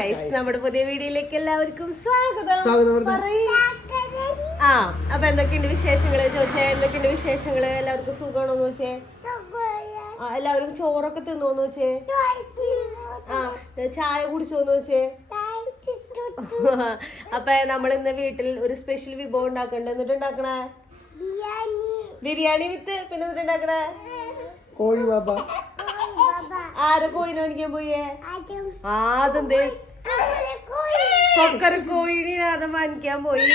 Guys, നമ്മുടെ പുതിയ വീഡിയോയിലേക്ക് എല്ലാവർക്കും സ്വാഗതം. അപ്പൊ എന്തൊക്കെയുണ്ട് വിശേഷങ്ങള് ചോദിച്ചേ? എന്തൊക്കെയുണ്ട് വിശേഷങ്ങള്? എല്ലാവർക്കും സുഖമാണോന്ന് ചോദിച്ചേ? എല്ലാവരും ചോറൊക്കെ തിന്നോന്ന് ചോദിച്ചേ? ചായ കുടിച്ചോന്ന് ചോദിച്ചേ? അപ്പൊ നമ്മൾ ഇന്ന് വീട്ടിൽ ഒരു സ്പെഷ്യൽ വിഭവം ഉണ്ടാക്കണ്ട. എന്നിട്ട് ഉണ്ടാക്കണേ ബിരിയാണി വിത്ത് പിന്നെ എന്നിട്ട് ഉണ്ടാക്കണേ കോഴി ബാബ. ആരെ കോഴിനെ മേടിക്കാൻ പോയേ? അതെന്തേ കൊക്കര കോഴിനെ അത് വാങ്ങിക്കാൻ പോയി.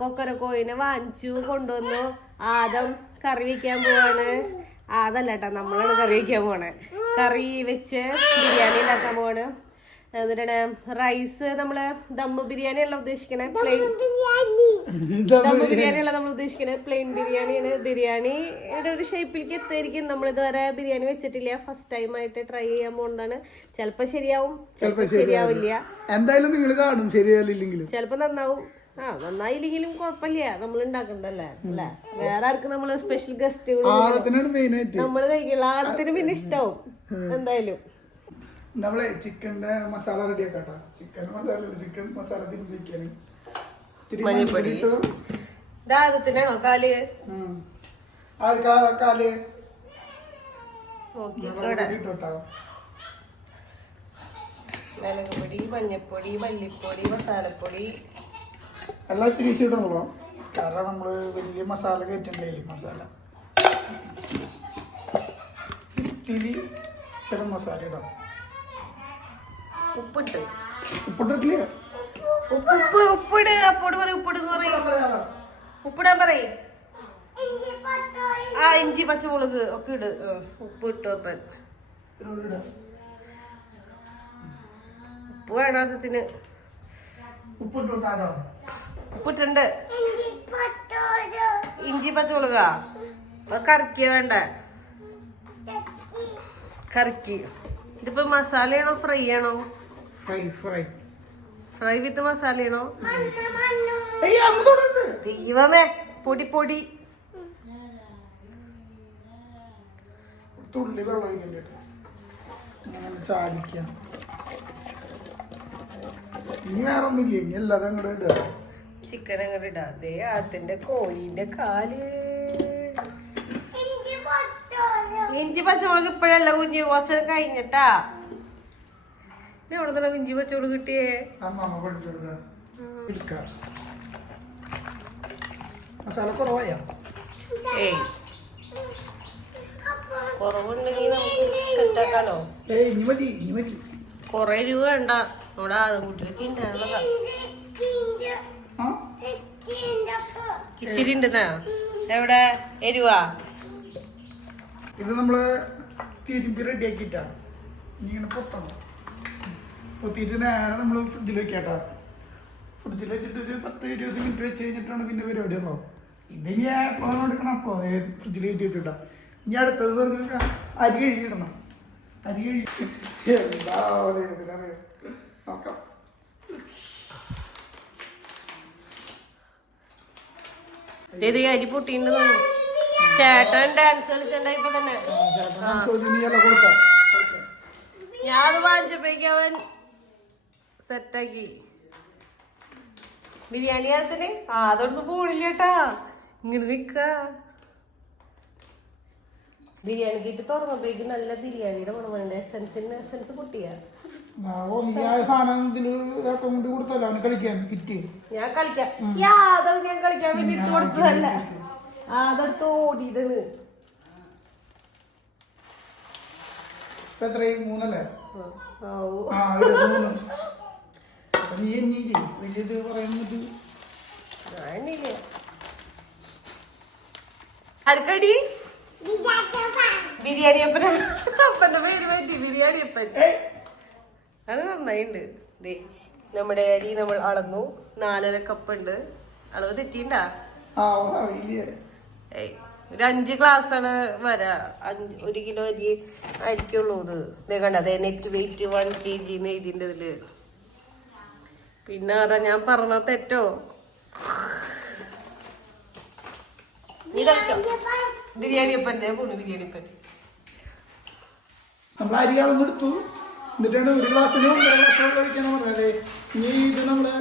കൊക്കര കോഴിനെ വാങ്ങിച്ചു കൊണ്ടുവന്നു. ആദം കറി വെക്കാൻ പോവാണ്. അതല്ല കേട്ടോ, നമ്മളാണ് കറി വെക്കാൻ പോണേ. കറി വെച്ച് ബിരിയാണി ഉണ്ടാക്കാൻ പോവാണ്. എന്നിട്ടാണ് റൈസ് നമ്മള് ദമ്മ് ബിരിയാണി അല്ല ഉദ്ദേശിക്കണേ, പ്ലെയിൻ ദമ്മ് ബിരിയാണി അല്ല നമ്മൾ ഉദ്ദേശിക്കണേ, പ്ലെയിൻ ബിരിയാണിയാണ്. ബിരിയാണിയുടെ ഒരു ഷേപ്പിലേക്ക് എത്തായിരിക്കും. നമ്മൾ ഇതുവരെ ബിരിയാണി വെച്ചിട്ടില്ല, ഫസ്റ്റ് ടൈം ആയിട്ട് ട്രൈ ചെയ്യാൻ പോകുന്നതാണ്. ചിലപ്പോ ശരിയാവും, ചിലപ്പോ ശരിയാവില്ല. എന്തായാലും നിങ്ങൾ കാണും, ശരിയാവില്ലെങ്കിലും ചിലപ്പോ നന്നാവും. നന്നായില്ലെങ്കിലും കുഴപ്പമില്ല, നമ്മൾ ഉണ്ടാക്കണ്ടല്ലേ അല്ലെ. വേറെ ആർക്കും നമ്മള് സ്പെഷ്യൽ ഗസ്റ്റുകൾ നമ്മള് കഴിക്കില്ല. ആദ്യത്തിന് പിന്നെ ഇഷ്ടാവും എന്തായാലും. നമ്മളെ ചിക്കന്റെ മസാല റെഡി ആക്കാട്ടോ. ചിക്കൻ മസാല തിരുമ്പിക്കാണ്. മഞ്ഞപ്പൊടി ദാദത്തിനാണോ കാല് കാല് മുളകുപൊടി, മഞ്ഞപ്പൊടി, മല്ലിപ്പൊടി, മസാലപ്പൊടി എല്ലാം തിരിച്ചു ഇടണല്ലോ. കാരണം നമ്മള് വലിയ മസാല കയറ്റുണ്ടായില്ലേ. മസാല ഇത്തിരി ഇത്തരം മസാല ഇടാം. ഉപ്പിട്ടിട്ടില്ല. ഉപ്പിട്. അപ്പോട് പറയും ഉപ്പിടുന്ന് പറയും. ഉപ്പിടാൻ പറയും. ഇഞ്ചി പച്ചമുളക് ഒക്കെ ഇട്. ഉപ്പ് ഇട്ടു. അപ്പൻ ഉപ്പ് വേണം ആദ്യത്തിന്. ഉപ്പിട്ടുണ്ട്. ഇഞ്ചി പച്ചമുളകാ കറിക്ക് വേണ്ട. കറിക്ക് ഇതിപ്പോ മസാലയാണോ ഫ്രൈ ആണോ? ഫ്രൈ വിത്ത് മസാലയാണോ? ദൈവമേ, പൊടി പൊടി. തുള്ളി വെള്ളം ചാടിക്കാം. ഇനി വേറെ ഒന്നുമില്ല. ഇനി എല്ലാതും അങ്ങോട്ട് ഇടുക. ചിക്കൻ അങ്ങോട്ട് ഇടാ. അതേ അതിന്റെ കോഴിന്റെ കാല്. ഇഞ്ചി പച്ചമുളക് ഇപ്പഴല്ല കുഞ്ഞു, കുറച്ച് കഴിഞ്ഞിട്ടാ. എവിടെ തന്നെ ഇഞ്ചി പച്ചമുളക് കിട്ടിയേ? മസാല കുറവായോ? ഏയ് കുറവുണ്ടെങ്കിൽ നമുക്ക് സെറ്റാക്കാലോ. കൊറേ രൂപ വേണ്ട. നമ്മുടെ ആദ്യകൂട്ടിലേക്ക് ഉണ്ടാകുന്നതാ. ഇച്ചിരി ഉണ്ടെന്നാ. എവിടെ എരുവാ? ഇത് നമ്മള് തിരുമ്പി റെഡി ആക്കിട്ടാ. ഇങ്ങനെ പൊത്തണം. പൊത്തിയിട്ട് നേരെ നമ്മള് ഫ്രിഡ്ജിൽ വെക്കാട്ടാ. ഫ്രിഡ്ജിൽ വെച്ചിട്ട് ഒരു 10-20 മിനിറ്റ് വെച്ച് കഴിഞ്ഞിട്ടാണ് പിന്നെ പരിപാടി ഉള്ളൂ. ഇതിനി എപ്പോഴാണ് എടുക്കണം അപ്പൊ ഫ്രിഡ്ജിൽ കയറ്റി വെച്ചിട്ടാ. ഇനി അടുത്തത് അരി കഴുകിയിടണം. അരി കഴുകി എന്താ നോക്കാം. അരി പൊട്ടിണ്ട്. ചേട്ടൻ ഡാൻസ് കളിച്ചിട്ടുണ്ടായിപ്പോ തന്നെ. ഞാൻ അത് വാങ്ങിച്ചപ്പോഴേക്കും അവൻ സെറ്റാക്കി. ബിരിയാണി കാലത്തിന് അതൊന്നും പോണില്ല കേട്ടാ. ഇങ്ങനെ നിക്ക. ബിരിയാണി കിറ്റ് തുറന്നപ്പോഴേക്കും നല്ല ബിരിയാണിയുടെ മണമുണ്ട്. എസൻസ് പൊട്ടിയാ. ഞാൻ കളിക്കാം. ഞാൻ കളിക്കാൻ വേണ്ടി ഇട്ട് കൊടുത്തതല്ല. അതെടുത്ത് ഓടിയിട്ടാണ്. മൂന്നല്ലേ? ആർക്കടി? ബിരിയാണി അപ്പന. അപ്പന്റെ പേര് പറ്റി ബിരിയാണി അപ്പൻ. അത് നന്നായിണ്ട്. നമ്മുടെ അരി നമ്മൾ അളന്നു. 4.5 കപ്പ് ഉണ്ട്. അളവ് തെറ്റിണ്ടാ? ഒരു 5 ഗ്ലാസ് ആണ് വരാ. 1 കിലോ അരി ആയിരിക്കുള്ളൂ. ഇത് കണ്ട, അതേ നെറ്റ് വെയിറ്റ് 1 kg എഴുതിൻ്റെ ഇതില്. പിന്നെ അതാ ഞാൻ പറഞ്ഞ തെറ്റോ? നീ കളിച്ചോ? ബിരിയാണി അപ്പൻ. ബിരിയാണി അപ്പൻ നമ്മൾ അരി അളന്നെടുത്തു. എന്നിട്ടാണ് ഒരു ഗ്ലാസ്സിന് 1.5 ഗ്ലാസ് കഴിക്കാൻ പറഞ്ഞത്. ഇനി ഇത് നമ്മള്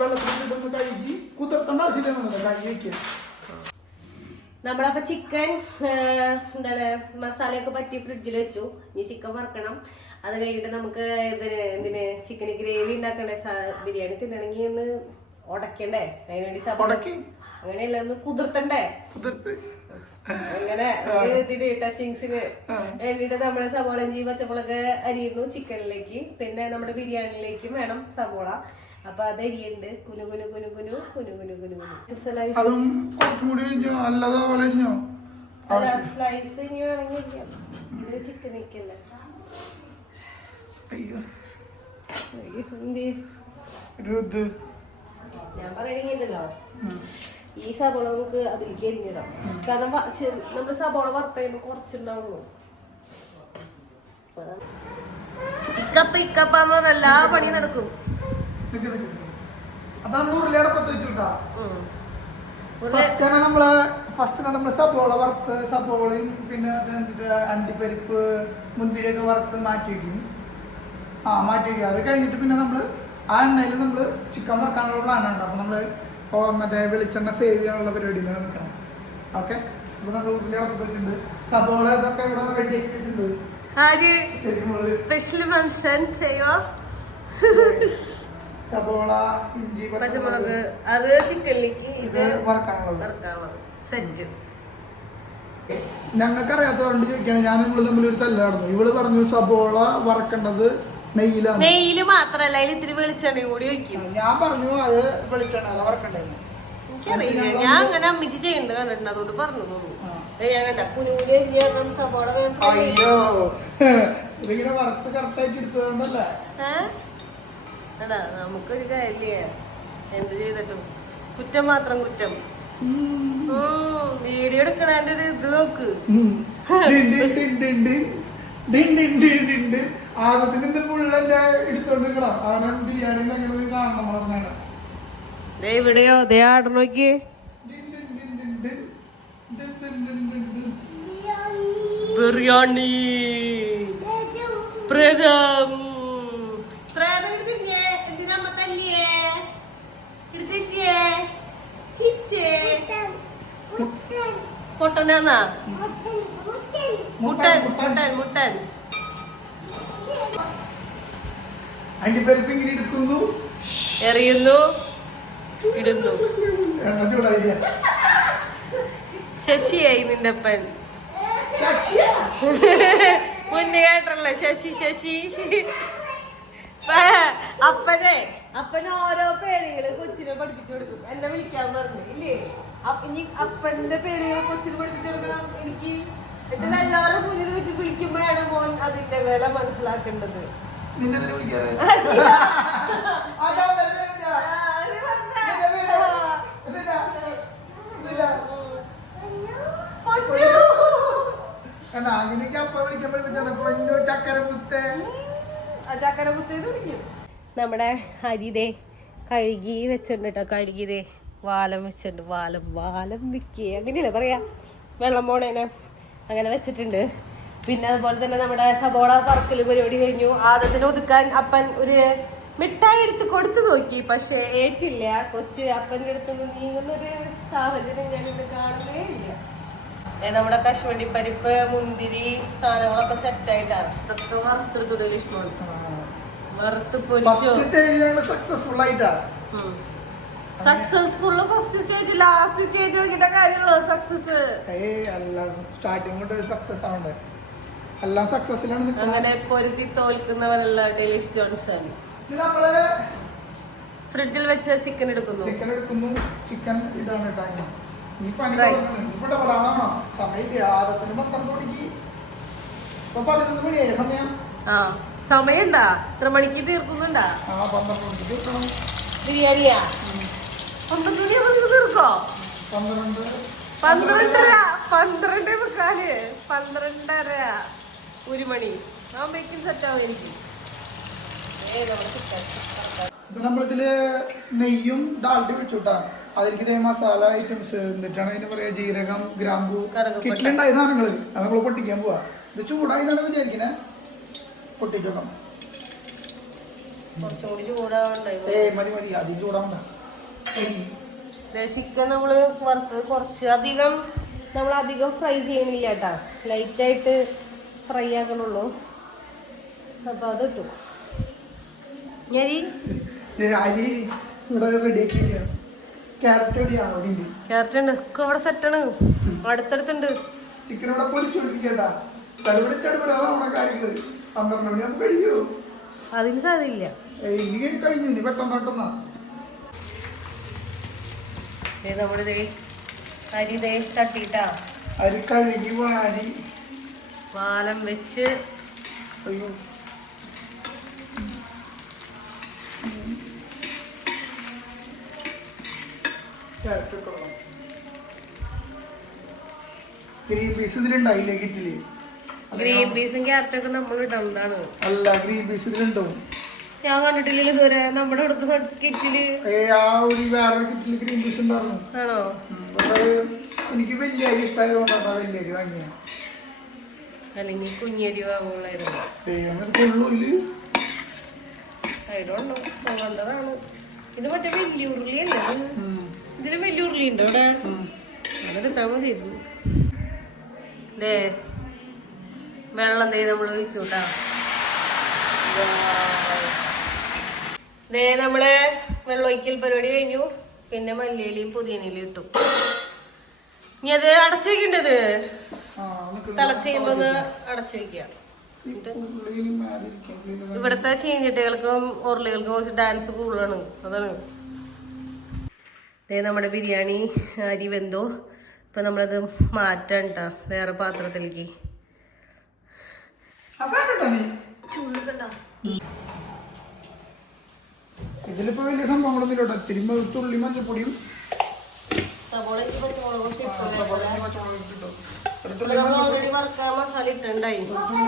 വെള്ളത്തിലിട്ടൊന്ന് കഴുകി കുതിർത്തേണ്ട ആവശ്യമില്ല, കഴുകി വെക്കുക. നമ്മളപ്പോ ചിക്കൻ എന്താണ് മസാലയൊക്കെ പറ്റി ഫ്രിഡ്ജിൽ വെച്ചു. ഇനി ചിക്കൻ വറക്കണം. അത് കഴിഞ്ഞിട്ട് നമുക്ക് എന്തിന് ചിക്കന് ഗ്രേവി ഉണ്ടാക്കണ്ടേ? ബിരിയാണി തിന്നണമെങ്കിൽ ഒന്ന് ഉടക്കണ്ടേ? അതിനുവേണ്ടി അങ്ങനെയല്ല, ഒന്ന് കുതിർത്തണ്ടേ? അങ്ങനെ ഇതിന് ടച്ചിങ്സിന് വേണ്ടിട്ട് നമ്മള് സവോള ഇഞ്ചി പച്ചമുളക് അരിയുന്നു ചിക്കനിലേക്ക്. പിന്നെ നമ്മുടെ ബിരിയാണിയിലേക്കും വേണം സവോള. അപ്പൊ അത് അരിയുണ്ട്. കുനു കുനു കുനു കുനു കുനു കുനു കുനു കുനു സ്ലൈസ് ഇനി വേണമെങ്കിൽ ഇത് ചിക്കനേക്കല്ലേ. ഞാൻ പറയണെങ്കിലോ, ഈ സബോള നമുക്ക് അതിലേക്ക് എരിഞ്ഞിടാം. കാരണം നമ്മള് സബോള വറുത്ത് കഴിയുമ്പോ കുറച്ചുണ്ടാവുള്ളൂ. ഇക്കപ്പാന്ന് പറഞ്ഞ എല്ലാ പണിയും നടക്കും. നമ്മള് സബോള വറുത്ത് സബോളയും പിന്നെ അണ്ടിപ്പരിപ്പ് മുന്തിരിയൊക്കെ വറുത്ത് മാറ്റി വയ്ക്കും. മാറ്റി വയ്ക്കുക. അത് കഴിഞ്ഞിട്ട് പിന്നെ നമ്മള് ആ എണ്ണയിൽ നമ്മള് ചിക്കൻ വറുക്കാനുള്ള പ്ലാനുണ്ട്. അപ്പൊ നമ്മള് മറ്റേ വെളിച്ചെണ്ണ സേവ് ചെയ്യാനുള്ള പരിപാടിയിലാണ് നിൽക്കണം. ഓക്കെ, അപ്പൊ നമ്മൾ ഉരുളി ഇളക്കി വെച്ചിട്ടുണ്ട്. സബോള ഇതൊക്കെ ഇവിടെ റെഡി ആക്കി വെച്ചിട്ടുണ്ട്. സ്പെഷ്യൽ മെൻഷൻ ചെയ്യോ സബോള ഇഞ്ചി പച്ചമുളക് അത് ചിക്കനിലേക്ക് ഇത് വറക്കാനുള്ളത് സെറ്റ്. ഞങ്ങൾക്കറിയാത്തതുകൊണ്ട് ചോദിക്കാണ്. ഞാൻ നിങ്ങൾ തമ്മിൽ ഒരു തല്ല നടന്നു. ഇവള് പറഞ്ഞു സബോള വറക്കേണ്ടത് നെയ്യില് മാത്രല്ല അതിൽ ഇത്തിരി വെളിച്ചെണ്ണയും കൂടി ഒഴിക്കും. ഞാൻ പറഞ്ഞു അത് വെളിച്ചെണ്ണ വറക്കണ്ടായിരുന്നു. എനിക്കറിയില്ല, ഞാൻ അങ്ങനെ അമ്മിച്ച് ചെയ്യുന്നത് കണ്ടിട്ടുണ്ട്, അതുകൊണ്ട് പറഞ്ഞു തോന്നുന്നു. ഞാൻ കണ്ട കുനുകുലി സബോള ഇതിങ്ങനെ വറുത്ത് കറക്റ്റായിട്ട് എടുത്തതുകൊണ്ടല്ലേ. അടാ നമുക്കൊരു കാര്യ എന്ത് ചെയ്തിട്ടും കുറ്റം മാത്രം കുറ്റം. വീഡിയോ എടുക്കണതിന്റെ ഒരു ഇത് നോക്ക്. ആദ്യത്തിന് ഫുള്ളെന്നെ എടുത്തോണ്ടിരിക്കണം. അവനെ ബിരിയാണി കാണണം പറഞ്ഞാണ്. എവിടെയോ ദേ ആട നോക്കിയേ. ബിരിയാണി പ്രേതം പ്രേതം എടുത്തിരിക്കേ. എന്തിനമ്മ തല്ലിയേ? എടുത്തിരിക്കേ ചിച്ചേ പൊട്ടനാന്നാ? മുട്ടൻ മുട്ടൻ മുട്ടൻ. അണ്ടിപ്പരിപ്പ് ഇങ്ങനെ എടുക്കുന്നു, എറിയുന്നു, ഇടുന്നു. എണ്ണ ചൂടായില്ല. ശശിയായി നിന്റെ അപ്പൻ. മുന്നേ കേട്ടല്ലേ ശശി ശശി. അപ്പന് ഓരോ പേരുകള് കൊച്ചിനെ പഠിപ്പിച്ചു കൊടുക്കും. എന്നെ വിളിക്കാൻ പറഞ്ഞു ഇല്ലേ? ഇനി അപ്പന്റെ പേരുകൾ കൊച്ചിന് പഠിപ്പിച്ചു കൊടുക്കണം എനിക്ക്. എന്നിട്ട് എല്ലാവരും മുന്നിൽ വെച്ച് വിളിക്കുമ്പോഴാണ് മോൻ അതിന്റെ വില മനസ്സിലാക്കേണ്ടത്. നമ്മുടെ അരിതേ കഴുകി വെച്ചിട്ടുണ്ട് കേട്ടോ. കഴുകിയതേ വാലം വെച്ചിട്ടുണ്ട്. വാലം വിൽക്കേ അങ്ങനെയല്ലേ പറയാ, വെള്ളം പോണേനെ അങ്ങനെ വെച്ചിട്ടുണ്ട്. പിന്നെ അതുപോലെ തന്നെ നമ്മുടെ സബോള പറക്കല് പരിപാടി കഴിഞ്ഞു. ആദ്യത്തിന് ഒതുക്കാൻ അപ്പൻ ഒരു മിഠായി എടുത്ത് കൊടുത്തു നോക്കി, പക്ഷെ ഏറ്റില്ല. കൊച്ച് അപ്പൻ്റെ അടുത്ത് നീങ്ങുന്നൊരു സാഹചര്യം ഞാനിത് കാണുന്നേ ഇല്ല. നമ്മുടെ കശുവണ്ടി പരിപ്പ് മുന്തിരി സാധനങ്ങളൊക്കെ സെറ്റായിട്ടാണ്. ഇതൊക്കെ വറുത്തെടുത്തുള്ള ഇഷ്ടമാണ്. വറുത്ത് പൊരിച്ചു successful. First stage last stage നോക്കിട്ട കാര്യമുള്ളൂ സക്സസ്. എല്ലാം സക്സസിലാണ്. അങ്ങനെ പൊരുതി തോൽക്കുന്നവരല്ല ഡെലിഷ് ജോൺസൺ. ഫ്രിഡ്ജിൽ വെച്ച് ചിക്കൻ എടുക്കുന്നു. ചിക്കൻ ഇടാണ് നീ പണി ഇവിടെ വളാണോ സമയത്ത് ആദത്തിന് 12 മണിക്ക് 11 മണിയായ സമയം. സമയണ്ടാ? എത്ര മണിക്ക് തീർക്കുന്നുണ്ടാ? 12 മണിക്ക് തീർക്കണം ബിരിയാണിയാ. 12 മണിയാകുമ്പോ തീർക്കോ? 12:30 12:15 1 മണി ആവുമ്പേക്കും സെറ്റ് ആവും എനിക്ക്. നമ്മളിതില് നെയ്യും ഡാൽഡി വെച്ചുട്ടാ. അതിലേക്ക് ഇതേ മസാല ഐറ്റംസ് എന്നിട്ടാണ് അതിന് പറയാ ജീരകം ഗ്രാമ്പൂ കിറ്റിലുണ്ടായ സാധനങ്ങള് അത് നമ്മള് പൊട്ടിക്കാൻ പോവാ. ഇത് ചൂടായി എന്നാണ് വിചാരിക്കണേ. പൊട്ടിക്കണം. കുറച്ചുകൂടി ചൂടാവണ്ടായി. മതി അധികം ചൂടാവണ്ട. ചിക്കൻ നമ്മള് വറുത്തത് കുറച്ച് അധികം ഫ്രൈ ചെയ്യണില്ല കേട്ടാ, ലൈറ്റായിട്ട് ഫ്രൈ ആക്കണുള്ളൂ. അപ്പൊ അത് ഇട്ടു. അരി ഇവിടെ റെഡിയാക്കി. ക്യാരറ്റ് ഉണ്ട് ഒക്കെ ഇവിടെ സെറ്റാണ്, അടുത്തടുത്തുണ്ട്. ചിക്കൻ ഇവിടെ പൊരിച്ചോണ്ടിരിക്കണ്ട, കാര്യങ്ങള് 12 മണിയാകുമ്പോ കഴിയോ? അതിന് സാധ്യതയില്ല. കഴിഞ്ഞു ഇനി പെട്ടെന്ന് നമ്മുടെ അരി തട്ടിട്ടാ, അരി കഴുകി വാരി പാലം വെച്ച്. അയ്യോ ഗ്രീൻ പീസ് ഇതിലുണ്ടായില്ലേ കിറ്റില്? ഗ്രീൻ പീസും ക്യാരറ്റൊക്കെ നമ്മൾ ഇടുന്നതാണ്. അല്ല, ഗ്രീൻ പീസ് ഇതിലുണ്ടാവും. ഞാൻ കണ്ടിട്ടില്ല ഇതുവരെ നമ്മുടെ അടുത്ത് കിറ്റില്. വേറൊരു കിറ്റില് ഗ്രീൻ പീസ് ഉണ്ടായിരുന്നു. ആണോ? എനിക്ക് വലിയ അരി ഇഷ്ടമായതുകൊണ്ടാണ് വലിയ അരി വാങ്ങിയ. അല്ലെങ്കിൽ കുഞ്ഞരി വാങ്ങുള്ളായിരുന്നു. കണ്ടതാണ്. ഇത് മറ്റേ വലിയ ഉരുളി അല്ലേ? ഇതിന് വലിയ ഉരുളി ഉണ്ടോ ഇവിടെ? അതെടുത്താ മതിയായിരുന്നു. വെള്ളം നമ്മൾ ഒഴിച്ചുട്ടാ. നമ്മള് വെള്ളമൊഴിക്കൽ പരിപാടി കഴിഞ്ഞു. പിന്നെ മല്ലിയിലയും പുതിയനയിലും ഇട്ടു. ഇനി അത് അടച്ചു വെക്കേണ്ടത്, തിളച്ച് കഴിയുമ്പോ അടച്ചു വെക്കുക. ഇവിടത്തെ ചീഞ്ചട്ടികൾക്കും ഉരുളികൾക്കും കുറച്ച് ഡാൻസ് കൂടുതലാണ്, അതാണ്. നമ്മുടെ ബിരിയാണി അരി വെന്തോ. ഇപ്പൊ നമ്മളത് മാറ്റാൻ കേട്ടാ വേറെ പാത്രത്തിലേക്ക്. ഇതിലിപ്പോ വലിയ സംഭവങ്ങളൊന്നും ഇല്ല. തിരുമ്പ തുള്ളി മഞ്ഞപ്പൊടിയും മസാല ഇട്ടുണ്ടായി.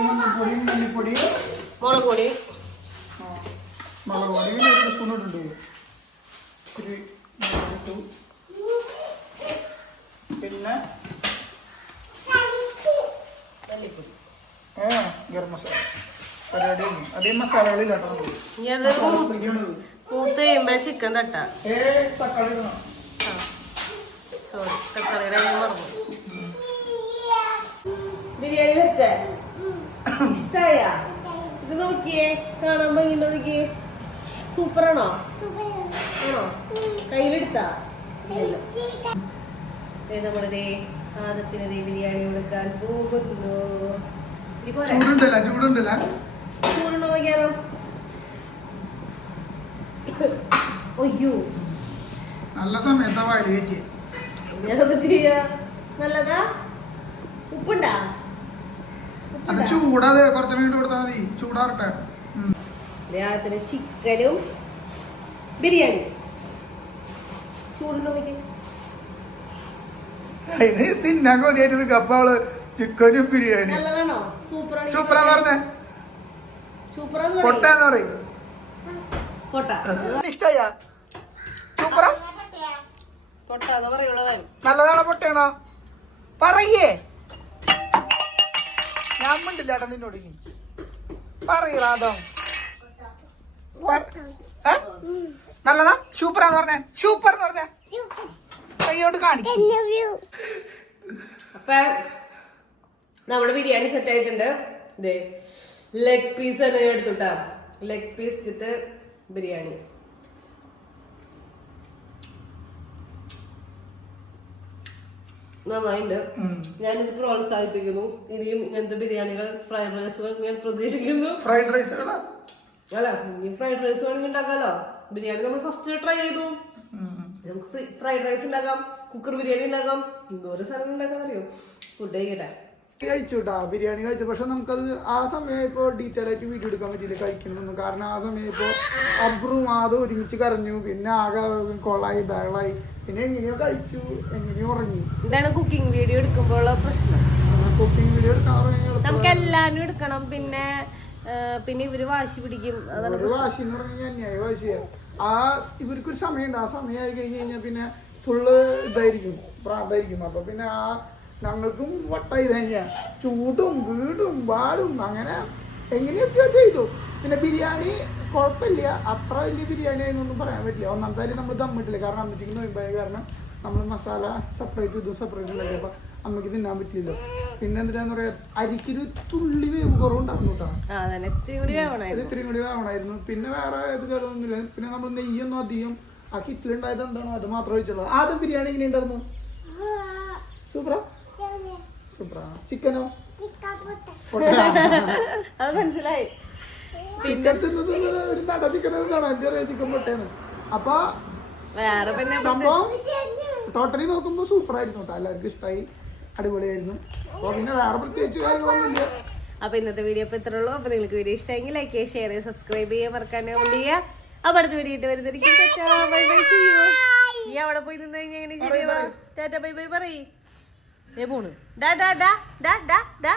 മഞ്ഞപ്പൊടിയും മല്ലിപ്പൊടിയും മുളക് പൊടി ഒരു സ്പൂൺ ഇട്ടുണ്ട്. പിന്നെ ഗരം മസാല പരിപാടി. അതേ മസാലകളില്ല മൂത്ത് കഴിയുമ്പോ ചിക്കൻ തട്ടാ. തക്കാളി ഇടണം. സോറി, തക്കാളിയുടെ മറന്നു. ബിരിയാണി വെക്കാൻ ഇഷ്ടായ? ഇത് നോക്കിയേ, കാണാൻ ഭംഗിയുണ്ടോ? നോക്കിയേ, സൂപ്പറാണോ? ആണോ? കയ്യിലെടുത്താ? നമ്മുടെ ആദത്തിന് ബിരിയാണി കൊടുക്കാൻ പോകുന്നു. ചൂടുണ്ടോ നോക്കിയാലോ? അയ്യോ, നല്ല സമയത്താ വയറ് കയറ്റിയ. നല്ലതാ? ഉപ്പുണ്ടാ? അത് ചൂടാതെ കുറച്ചു മിനിറ്റ് കൊടുത്താൽ മതി, ചൂടാറട്ടെ. രാത്രി ചിക്കനും ബിരിയാണി ചൂടുണ്ടോ? അതിന് തിന്നാൻ കൊതിയായിട്ട് നിൽക്കുക. അപ്പൊ അവള് ചിക്കനും ബിരിയാണി നല്ലതാണോ? സൂപ്പറാന്ന് പറഞ്ഞേ. പൊട്ടാന്ന് പറയും. നല്ലതാണോ പൊട്ടയാണോ പറയേ? ഞാൻ മിണ്ടില്ല ഏട്ടാ നിന്നോട്. പറയണോ? നല്ലതാ? സൂപ്പറാന്ന് പറഞ്ഞേ. സൂപ്പർ എന്ന് പറഞ്ഞേ കൈയോട്ട് കാണിക്കും. അപ്പൊ നമ്മുടെ ബിരിയാണി സെറ്റ് ആയിട്ടുണ്ട്. ലെഗ് പീസ് തന്നെ എടുത്തുട്ടാ. ലെഗ് പീസ് വിത്ത് ബിരിയാണി. നന്നായിട്ടുണ്ട്. ഞാനിത് പ്രോത്സാഹിപ്പിക്കുന്നു. ഇനിയും ഇങ്ങനത്തെ ബിരിയാണികൾ, ഫ്രൈഡ് റൈസുകൾ ഞാൻ പ്രതീക്ഷിക്കുന്നു. ഫ്രൈഡ് റൈസ് അല്ല, ഇനി ഫ്രൈഡ് റൈസ് വേണമെങ്കിൽ ഉണ്ടാക്കാലോ. ബിരിയാണി നമ്മൾ ഫസ്റ്റ് ട്രൈ ചെയ്തു. നമുക്ക് ഫ്രൈഡ് റൈസ് ഉണ്ടാക്കാം, കുക്കർ ബിരിയാണി ഉണ്ടാക്കാം, എന്തോരം സാധനം ഉണ്ടാക്കാൻ അറിയോ. ഫുഡ് കഴിക്കട്ടെ. കഴിച്ചുട്ടാ, ബിരിയാണി കഴിച്ചു. പക്ഷെ നമുക്കത് ആ സമയം ഇപ്പൊ ഡീറ്റെയിൽ ആയിട്ട് വീഡിയോ എടുക്കാൻ പറ്റില്ല കഴിക്കണമെന്ന്. കാരണം ആ സമയം ഇപ്പൊ അബ്രും ആദ്യം ഒരുമിച്ച് കരഞ്ഞു, പിന്നെ ആകെ കൊള്ളായി ബഹളായി, പിന്നെ എങ്ങനെയോ കഴിച്ചു, എങ്ങനെയോ ഉറങ്ങി. ഇതാണ് കുക്കിംഗ് വീഡിയോ എടുക്കുമ്പോഴുള്ള പ്രശ്നം. കുക്കിംഗ് വീഡിയോ എടുക്കാൻ നമുക്ക് എല്ലാരും എടുക്കണം. പിന്നെ ഇവര് വാശി പിടിക്കും. ഒരു വാശി എന്ന് പറഞ്ഞു കഴിഞ്ഞാൽ അന്യായ വാശിയാ. ഇവർക്കൊരു സമയമുണ്ട്. ആ സമയമായി കഴിഞ്ഞ് കഴിഞ്ഞാൽ പിന്നെ ഫുള്ള് ഇതായിരിക്കും, പ്രാന്തായിരിക്കും. അപ്പൊ പിന്നെ ഞങ്ങൾക്കും വട്ടായി കഴിഞ്ഞാൽ ചൂടും വീടും വാടും അങ്ങനെ എങ്ങനെയൊക്കെയോ ചെയ്തു. പിന്നെ ബിരിയാണി കുഴപ്പമില്ല, അത്ര വലിയ ബിരിയാണി ആയിരുന്നൊന്നും പറയാൻ പറ്റില്ല. ഒന്നാമത്തെ കാര്യം നമ്മൾ ദമ്മിട്ടില്ല, കാരണം അമ്മച്ചിക്ക് നോയമ്പായ കാരണം നമ്മൾ മസാല സെപ്പറേറ്റ് ഇതും സെപ്പറേറ്റ് ഉണ്ടാക്കി. അപ്പം അമ്മയ്ക്ക് തിന്നാൻ പറ്റില്ലല്ലോ. പിന്നെ എന്താന്ന് പറയാ, അരിക്കൊരു തുള്ളി വേവ് കുറവുണ്ടായിരുന്നു കേട്ടോ. ഇത് ഇത്തിരി കൂടി വേണമായിരുന്നു. പിന്നെ വേറെ ഇത് കേടൊന്നുമില്ല. പിന്നെ നമ്മൾ നെയ്യൊന്നും അധികം ആ കിറ്റിലുണ്ടായത് എന്താണോ അത് മാത്രമേ വെച്ചുള്ളൂ. ആദ്യം ബിരിയാണി എങ്ങനെ ഉണ്ടായിരുന്നു? സൂപ്പറാ സൂപ്പറാ. ചിക്കനോ? അത് മനസ്സിലായി. ചിക്കൻ തിന്നത് ഒരു നട ചിക്കൻ കാണാൻ ചിക്കൻ പൊട്ടേന്ന്. അപ്പൊ വേറെ പിന്നെ സംഭവം ടോട്ടലി നോക്കുമ്പോ സൂപ്പറായിരുന്നു കേട്ടോ. എല്ലാവർക്കും ഇഷ്ടമായി, അടിപൊളിയായിരുന്നു. അപ്പൊ പിന്നെ വേറെ പ്രത്യേകിച്ച് കാര്യങ്ങളൊന്നുമില്ല. അപ്പൊ ഇന്നത്തെ വീഡിയോ ഇപ്പൊ ഇത്രേ ഉള്ളൂ. അപ്പൊ നിങ്ങൾക്ക് വീഡിയോ ഇഷ്ടമെങ്കിൽ ലൈക്ക് ചെയ്യുക, ഷെയർ ചെയ്യുക, സബ്സ്ക്രൈബ് ചെയ്യുക, മറക്കാൻ ചെയ്യുക. അപ്പൊ അടുത്ത വീഡിയോ ഇട്ട് വരുന്നതായിരിക്കും. ഈ അവിടെ പോയി നിന്ന് കഴിഞ്ഞാൽ എങ്ങനെ ശരിയാവാ? ടാറ്റ ബൈ ബൈ പറയ്. പോണ് ഡാ ഡാ ഡാ ഡാ ഡാ ഡാ